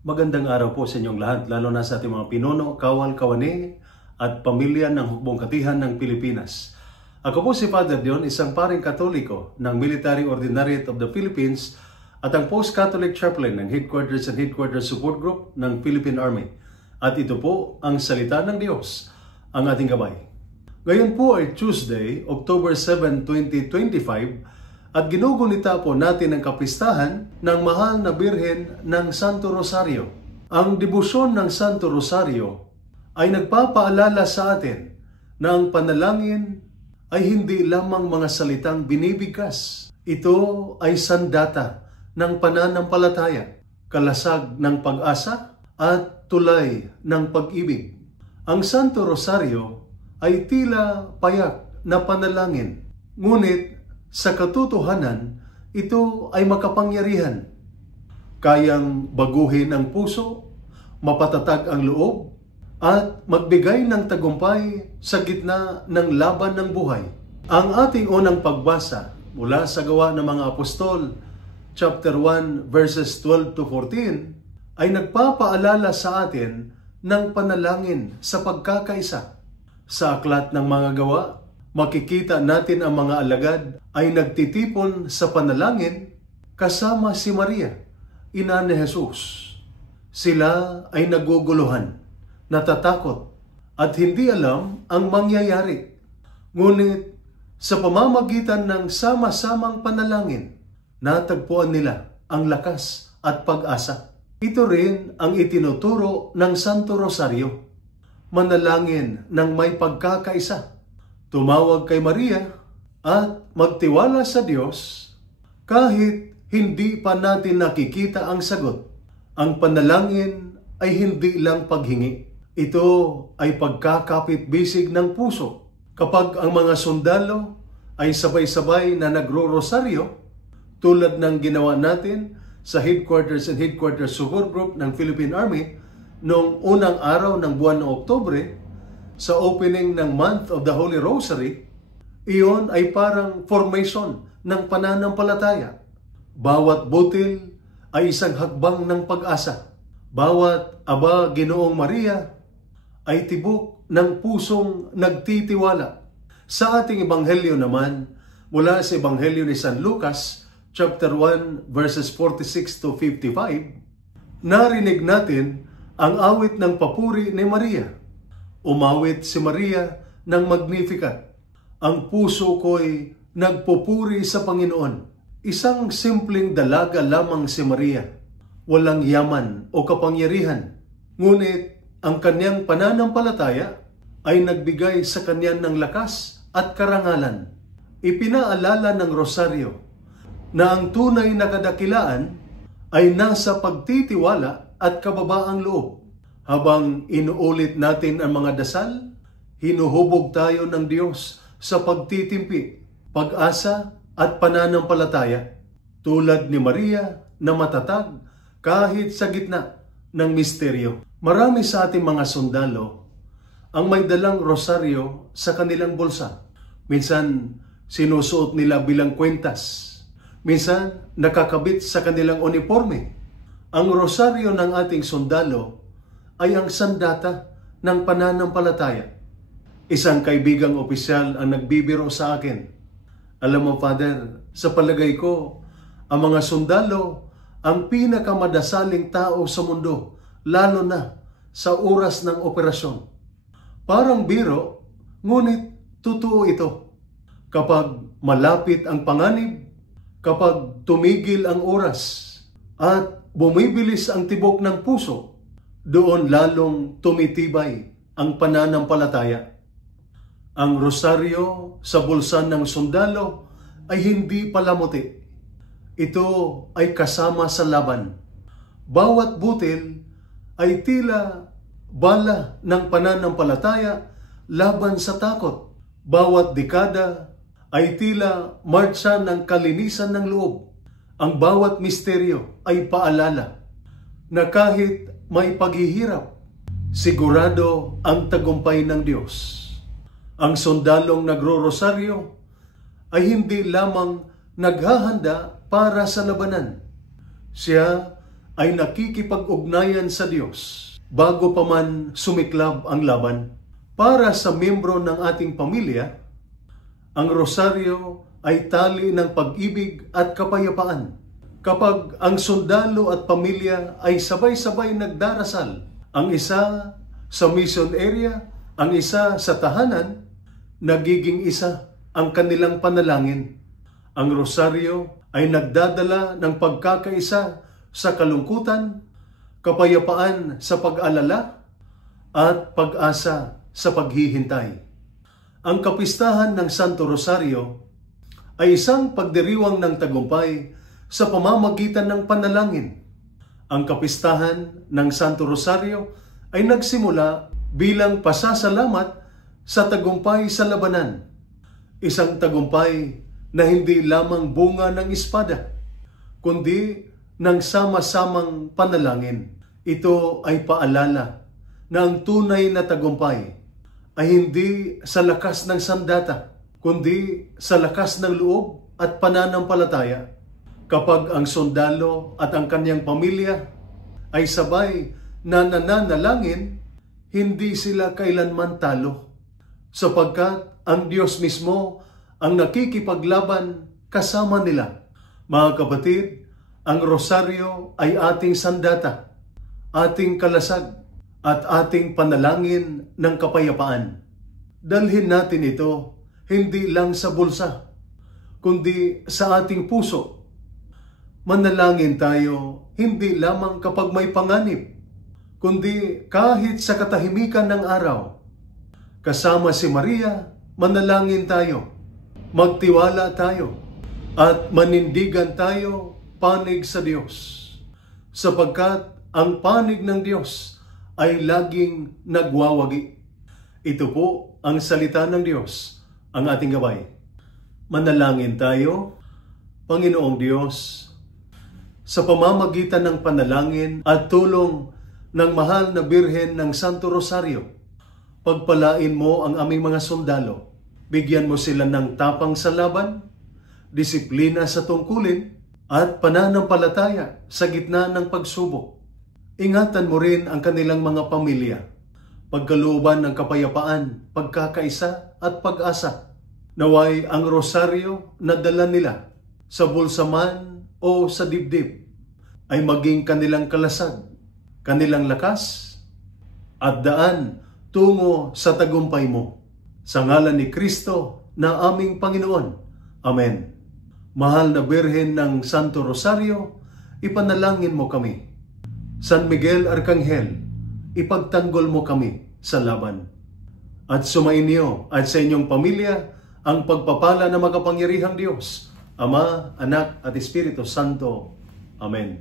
Magandang araw po sa inyong lahat, lalo na sa ating mga pinuno, kawal, kawani at pamilya ng Hukbong Katihan ng Pilipinas. Ako po si Father Dion, isang paring Katoliko ng Military Ordinariate of the Philippines at ang Post-Catholic Chaplain ng Headquarters and Headquarters Support Group ng Philippine Army. At ito po ang salita ng Diyos, ang ating gabay. Ngayon po ay Tuesday, October 7, 2025, at ginugunita po natin ang kapistahan ng mahal na Birhen ng Santo Rosario. Ang debosyon ng Santo Rosario ay nagpapaalala sa atin na ang panalangin ay hindi lamang mga salitang binibigkas. Ito ay sandata ng pananampalataya, kalasag ng pag-asa at tulay ng pag-ibig. Ang Santo Rosario ay tila payak na panalangin, ngunit sa katotohanan, ito ay makapangyarihan. Kayang baguhin ang puso, mapatatag ang loob, at magbigay ng tagumpay sa gitna ng laban ng buhay. Ang ating unang pagbasa mula sa Gawa ng mga Apostol, chapter 1, verses 12 to 14, ay nagpapaalala sa atin ng panalangin sa pagkakaisa. Sa aklat ng mga gawa, makikita natin ang mga alagad ay nagtitipon sa panalangin kasama si Maria, ina ni Jesus. Sila ay naguguluhan, natatakot, at hindi alam ang mangyayari. Ngunit sa pamamagitan ng sama-samang panalangin, natagpuan nila ang lakas at pag-asa. Ito rin ang itinuturo ng Santo Rosario, manalangin ng may pagkakaisa. Tumawag kay Maria at magtiwala sa Diyos kahit hindi pa natin nakikita ang sagot. Ang panalangin ay hindi lang paghingi. Ito ay pagkakapit-bisig ng puso. Kapag ang mga sundalo ay sabay-sabay na nagro-rosaryo, tulad ng ginawa natin sa Headquarters and Headquarters Support Group ng Philippine Army noong unang araw ng buwan ng Oktubre, sa opening ng Month of the Holy Rosary, iyon ay parang formation ng pananampalataya. Bawat butil ay isang hakbang ng pag-asa. Bawat Aba Ginoong Maria ay tibok ng pusong nagtitiwala. Sa ating ebanghelyo naman, mula sa ebanghelyo ni San Lucas, chapter 1, verses 46 to 55, narinig natin ang awit ng papuri ni Maria. Umawit si Maria ng Magnificat. Ang puso ko'y nagpupuri sa Panginoon. Isang simpleng dalaga lamang si Maria. Walang yaman o kapangyarihan. Ngunit ang kanyang pananampalataya ay nagbigay sa kanya ng lakas at karangalan. Ipinaalala ng Rosario na ang tunay na kadakilaan ay nasa pagtitiwala at kababaang loob. Habang inuulit natin ang mga dasal, hinuhubog tayo ng Diyos sa pagtitimpi, pag-asa at pananampalataya. Tulad ni Maria na matatag kahit sa gitna ng misteryo. Marami sa ating mga sundalo ang may dalang rosaryo sa kanilang bulsa. Minsan sinusuot nila bilang kwentas. Minsan nakakabit sa kanilang uniforme. Ang rosaryo ng ating sundalo ay ang sandata ng pananampalataya. Isang kaibigang opisyal ang nagbibiro sa akin. Alam mo, Father, sa palagay ko, ang mga sundalo ang pinakamadasaling tao sa mundo, lalo na sa oras ng operasyon. Parang biro, ngunit totoo ito. Kapag malapit ang panganib, kapag tumigil ang oras, at bumibilis ang tibok ng puso, doon lalong tumitibay ang pananampalataya. Ang rosaryo sa bulsa ng sundalo ay hindi palamuti. Ito ay kasama sa laban. Bawat butil ay tila bala ng pananampalataya laban sa takot. Bawat dekada ay tila martsa ng kalinisan ng loob. Ang bawat misteryo ay paalala na kahit may paghihirap, sigurado ang tagumpay ng Diyos. Ang sundalong nagro-rosaryo ay hindi lamang naghahanda para sa labanan. Siya ay nakikipag-ugnayan sa Diyos bago pa man sumiklab ang laban. Para sa miyembro ng ating pamilya, ang rosaryo ay tali ng pag-ibig at kapayapaan. Kapag ang sundalo at pamilya ay sabay-sabay nagdarasal, ang isa sa mission area, ang isa sa tahanan, nagiging isa ang kanilang panalangin. Ang rosaryo ay nagdadala ng pagkakaisa sa kalungkutan, kapayapaan sa pag-alala, at pag-asa sa paghihintay. Ang kapistahan ng Santo Rosario ay isang pagdiriwang ng tagumpay sa pamamagitan ng panalangin. Ang kapistahan ng Santo Rosario ay nagsimula bilang pasasalamat sa tagumpay sa labanan. Isang tagumpay na hindi lamang bunga ng espada, kundi ng sama-samang panalangin. Ito ay paalala na ang tunay na tagumpay ay hindi sa lakas ng sandata, kundi sa lakas ng loob at pananampalataya. Kapag ang sundalo at ang kanyang pamilya ay sabay na nananalangin, hindi sila kailanman talo, sapagkat ang Diyos mismo ang nakikipaglaban kasama nila. Mga kapatid, ang rosaryo ay ating sandata, ating kalasag, at ating panalangin ng kapayapaan. Dalhin natin ito hindi lang sa bulsa, kundi sa ating puso. Manalangin tayo hindi lamang kapag may panganib, kundi kahit sa katahimikan ng araw. Kasama si Maria, manalangin tayo, magtiwala tayo, at manindigan tayo panig sa Diyos. Sapagkat ang panig ng Diyos ay laging nagwawagi. Ito po ang salita ng Diyos, ang ating gabay. Manalangin tayo. Panginoong Diyos, sa pamamagitan ng panalangin at tulong ng mahal na Birhen ng Santo Rosario, pagpalain mo ang aming mga sundalo. Bigyan mo sila ng tapang sa laban, disiplina sa tungkulin, at pananampalataya sa gitna ng pagsubok. Ingatan mo rin ang kanilang mga pamilya, pagkalooban ng kapayapaan, pagkakaisa at pag-asa. Naway ang rosaryo na dala nila sa bulsa man o sa dibdib ay maging kanilang kalasag, kanilang lakas, at daan tungo sa tagumpay mo. Sa ngalan ni Kristo na aming Panginoon. Amen. Mahal na Birhen ng Santo Rosario, ipanalangin mo kami. San Miguel Arcangel, ipagtanggol mo kami sa laban. At sumainyo at sa inyong pamilya ang pagpapala ng makapangyarihang Diyos, Ama, Anak at Espiritu Santo. Amen.